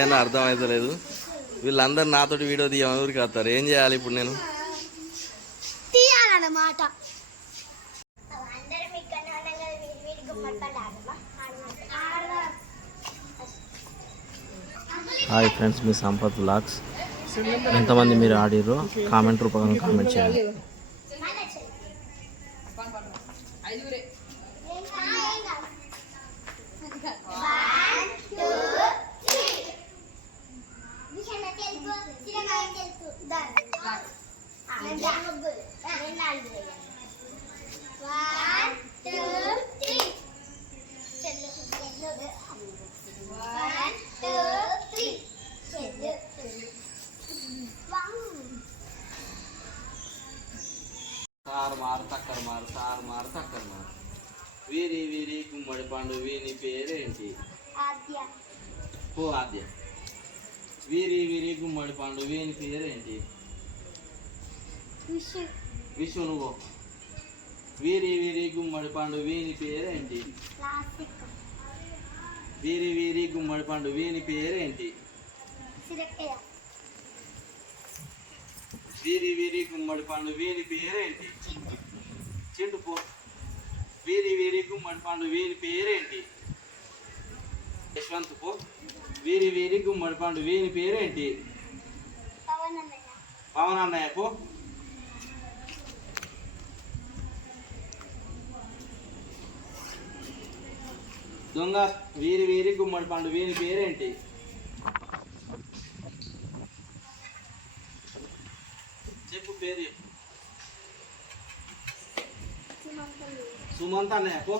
ఏమన్నా అర్థం అవుతలేదు వీళ్ళందరూ నాతోటి వీడియో తీయమని ఊరికి వస్తారు. ఏం చేయాలి ఇప్పుడు నేను? తీయాలన్నమాట. హాయ్ ఫ్రెండ్స్ మీ సంపత్ బ్లాగ్స్ ఎంతమంది మీరు ఆడిర్రో? కామెంట్ రూపంగా కామెంట్ చేయండి. One, two, three. One, two, three. సార్ మారు తక్కర్ మారు సార్ మారు తక్కర్ మారు వీరి వీరి గుమ్మడి పండు వీని పేరేంటి ఆద్య ఓ ఆద్య వీరి వీరి గుమ్మడి పండు వీని పేరేంటి? విషు. నువ్వు. వీరి వీరి గుమ్మడి పండు వీని పేరేంటి? వీరి వీరి గుమ్మడి పండు వీని పేరేంటి? వీరి వీరి గుమ్మడి పండు వీని పేరేంటి? చిండు పో. వీరి వీరి గుమ్మడి పండు వీని పేరేంటి? యశ్వంత్ పో. వీరి వీరి గుమ్మడి పండు. వీని పేరేంటి? పవన్ అన్నయ్య పవన్ అన్నయ్య పో. దొంగ వీరి వీరి గుమ్మడి పండు. వీని పేరేంటి? చెప్పు పేరు సుమంత్ అన్నయ్య పో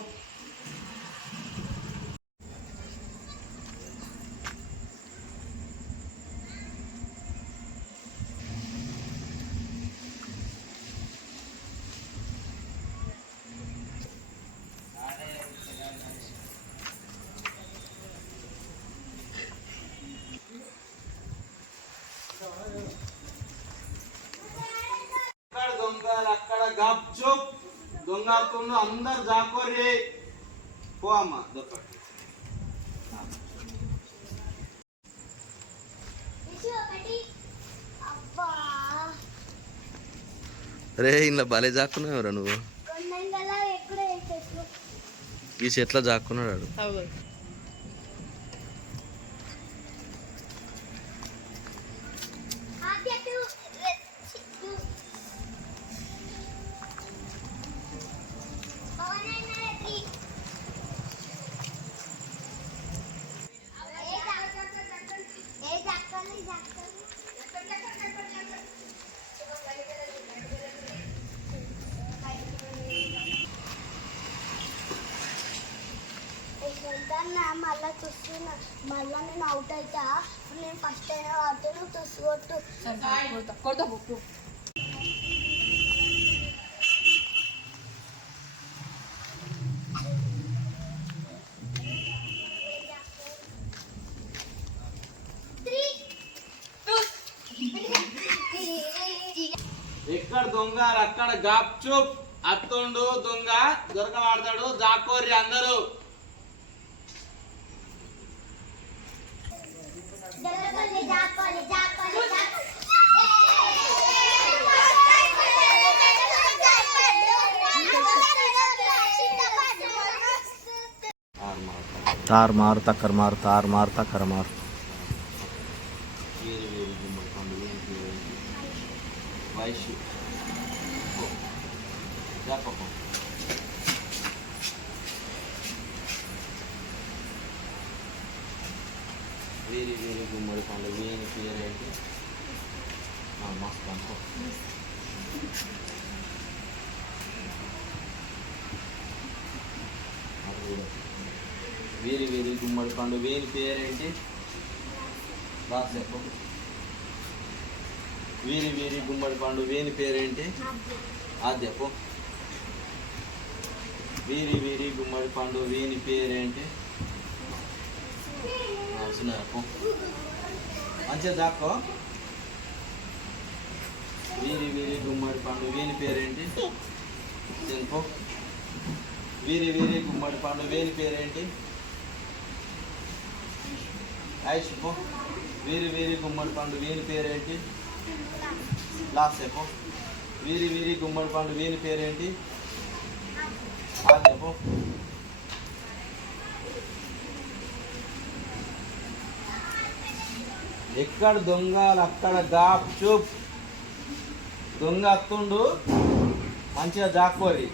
అక్కడ దొంగలు అక్కడ గప్చుప్ దొంగతున్న అందరు జాకోర్రి. పో అమ్మ రే ఇలా భలే జాక్కున్నావురా నువ్వు. ఈ చెట్ల జాక్కున్నాడు మళ్ళీ చూస్తున్నా. మళ్ళీ నేను అవుట్ అవుతా నేను ఫస్ట్ అయినా కాబట్టి నువ్వు కొడతా బుక్కు ఎక్కడ దొంగ అక్కడ గప్చుప్ అత్తుండు దొంగ దొరకవాడతాడు. జాకోర్రి అందరూ. జరగలి జాకోలి జాకోలి తార్ మారు తక్కర్ మారు తార్ మారు తక్కర్ మారు వేరు వేరు వేరు వేరు గుమ్మడి పండు వేని పేరేంటి ఆ, మస్తు అనుకో అది కూడా. వేరి వేరి గుమ్మడి పండు వేని పేరేంటి బాగా చెప్పు. వీరి వీరి గుమ్మడి పండు వేని పేరేంటి ఆద్యపు చెప్పు. వీరి వీరి గుమ్మడి పండు వేని పేరేంటి అవసరం మంచిగా దాక్కో. వీరి వీరి గుమ్మడి పండు వీని పేరేంటి? చెప్పు వీరి వీరి గుమ్మడి పండు వేని పేరేంటి? ఐష్ పో. వీరి వీరి గుమ్మడి పండు వీని పేరేంటి? లాస్ట్ చెప్పు వీరి వీరి గుమ్మడి పండు వీని పేరేంటి? చెప్పు ఎక్కడ దొంగలు అక్కడ గాప్ చూప్. దొంగ అత్తుండు మంచిగా జాక్కోరి